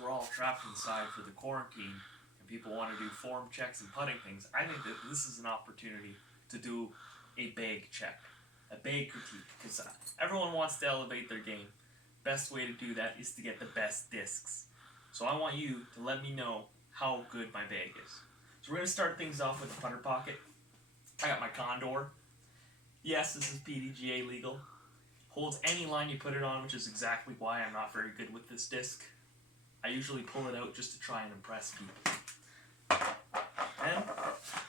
we're all trapped inside for the quarantine and people want to do form checks and putting things, I think that this is an opportunity to do a bag check, a bag critique, because everyone wants to elevate their game. Best way to do that is to get the best discs. So I want you to let me know how good my bag is. So we're going to start things off with the putter pocket. I got my Condor. Yes, this is PDGA legal. Holds any line you put it on, which is exactly why I'm not very good with this disc. I usually pull it out just to try and impress people. Then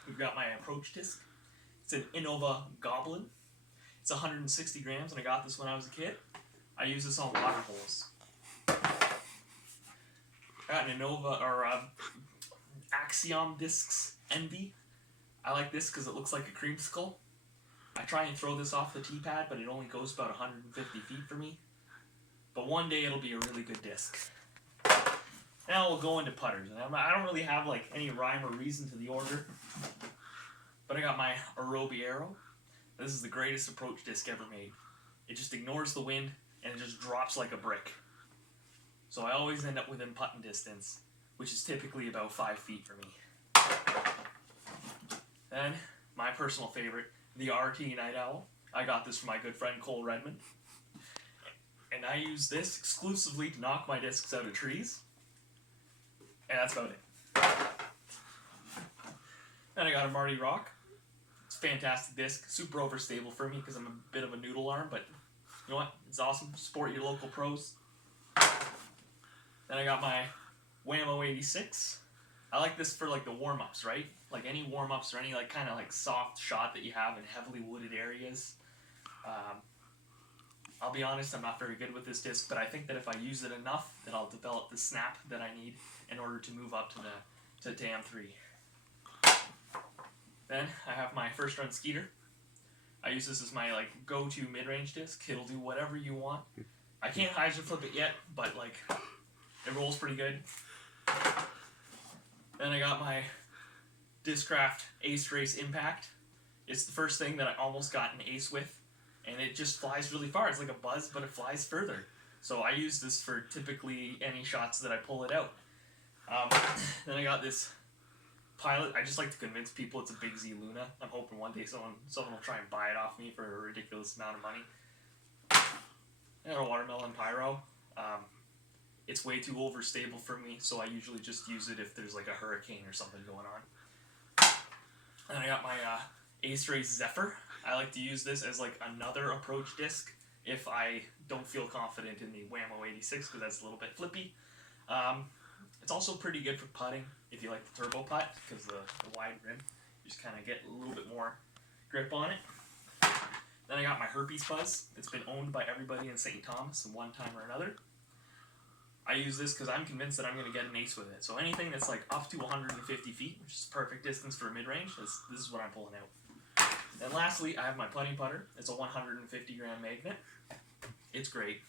we've got my approach disc. It's an Innova Goblin. It's 160 grams, and I got this when I was a kid. I use this on water holes. I got an Innova or Axiom Discs Envy. I like this because it looks like a creamsicle. I try and throw this off the T-pad, but it only goes about 150 feet for me. But one day it'll be a really good disc. Now we'll go into putters. And I don't really have like any rhyme or reason to the order. But I got my Aerobie Arrow. This is the greatest approach disc ever made. It just ignores the wind and it just drops like a brick. So I always end up within putting distance, which is typically about 5 feet for me. Then, my personal favorite, the Aerobie Night Owl. I got this from my good friend Cole Redmond. And I use this exclusively to knock my discs out of trees. And that's about it. Then I got a Marty Rock. It's a fantastic disc, super overstable for me because I'm a bit of a noodle arm, but you know what? It's awesome. Support your local pros. Then I got my Hammo 86. I like this for like the warm-ups, right? Like any warm-ups or any like kind of like soft shot that you have in heavily wooded areas. I'll be honest, I'm not very good with this disc, but I think that if I use it enough, that I'll develop the snap that I need in order to move up to Dam 3. Then I have my first run Skeeter. I use this as my like go-to mid-range disc. It'll do whatever you want. I can't hyzer flip it yet, but like it rolls pretty good. Then I got my Disccraft Ace Race Impact. It's the first thing that I almost got an ace with, and it just flies really far. It's like a buzz, but it flies further. So I use this for typically any shots that I pull it out. Then I got this Pilot. I just like to convince people it's a Big Z Luna. I'm hoping one day someone will try and buy it off me for a ridiculous amount of money. I got a Watermelon Pyro. It's way too overstable for me, so I usually just use it if there's like a hurricane or something going on. And I got my Ace Race Zephyr. I like to use this as like another approach disc if I don't feel confident in the Hammo 86 because that's a little bit flippy. It's also pretty good for putting if you like the turbo putt because the wide rim, you just kind of get a little bit more grip on it. Then I got my Herpes Bus. It's been owned by everybody in St. Thomas at one time or another. I use this because I'm convinced that I'm going to get an ace with it. So anything that's like up to 150 feet, which is perfect distance for mid-range, this is what I'm pulling out. And lastly, I have my putting putter. It's a 150 gram magnet. It's great.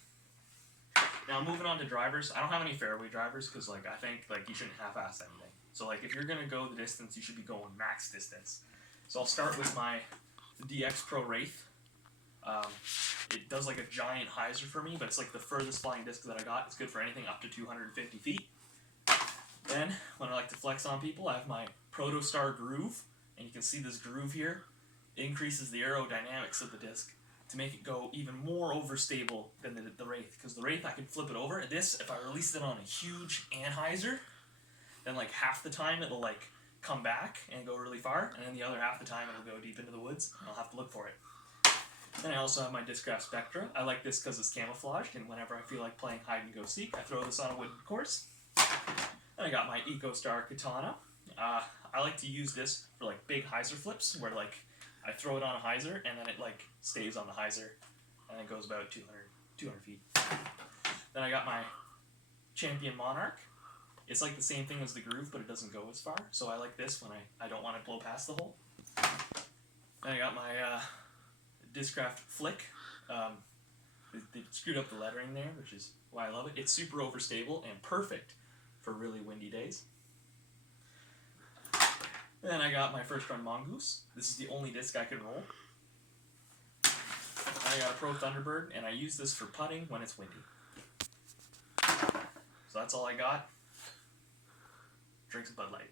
Now moving on to drivers, I don't have any fairway drivers because like I think like you shouldn't half-ass anything. So like if you're going to go the distance, you should be going max distance. So I'll start with my DX Pro Wraith. It does like a giant hyzer for me, but it's like the furthest flying disc that I got. It's good for anything up to 250 feet. Then, when I like to flex on people, I have my Protostar groove, and you can see this groove here. It increases the aerodynamics of the disc to make it go even more overstable than the Wraith. Because the Wraith, I can flip it over. This, if I release it on a huge anhyzer, then like half the time it'll like come back and go really far, and then the other half the time it'll go deep into the woods, and I'll have to look for it. Then I also have my Disccraft Spectrum. I like this because it's camouflaged, and whenever I feel like playing hide-and-go-seek, I throw this on a wooden course. Then I got my Ecostar Katana. I like to use this for like big hyzer flips, where like I throw it on a hyzer, and then it like stays on the hyzer, and it goes about 200 feet. Then I got my Champion Monarch. It's like the same thing as the groove, but it doesn't go as far, so I like this when I don't want to blow past the hole. Then I got my Disccraft Flik. They screwed up the lettering there, which is why I love it. It's super overstable and perfect for really windy days. Then I got my first run Mongoose. This is the only disc I can roll. I got a Pro Thunderbird, and I use this for putting when it's windy. So So that's all I got. Drink some Bud Light.